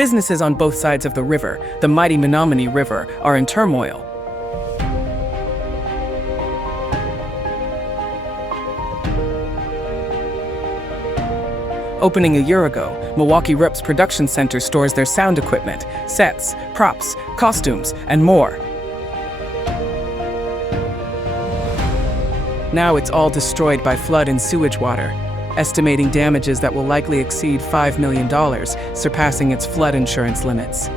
Businesses on both sides of the river, the mighty Menominee River, are in turmoil. Opening a year ago, Milwaukee Rip's production center stores their sound equipment, sets, props, costumes, and more. Now it's all destroyed by flood and sewage water, estimating damages that will likely exceed $5 million, surpassing its flood insurance limits.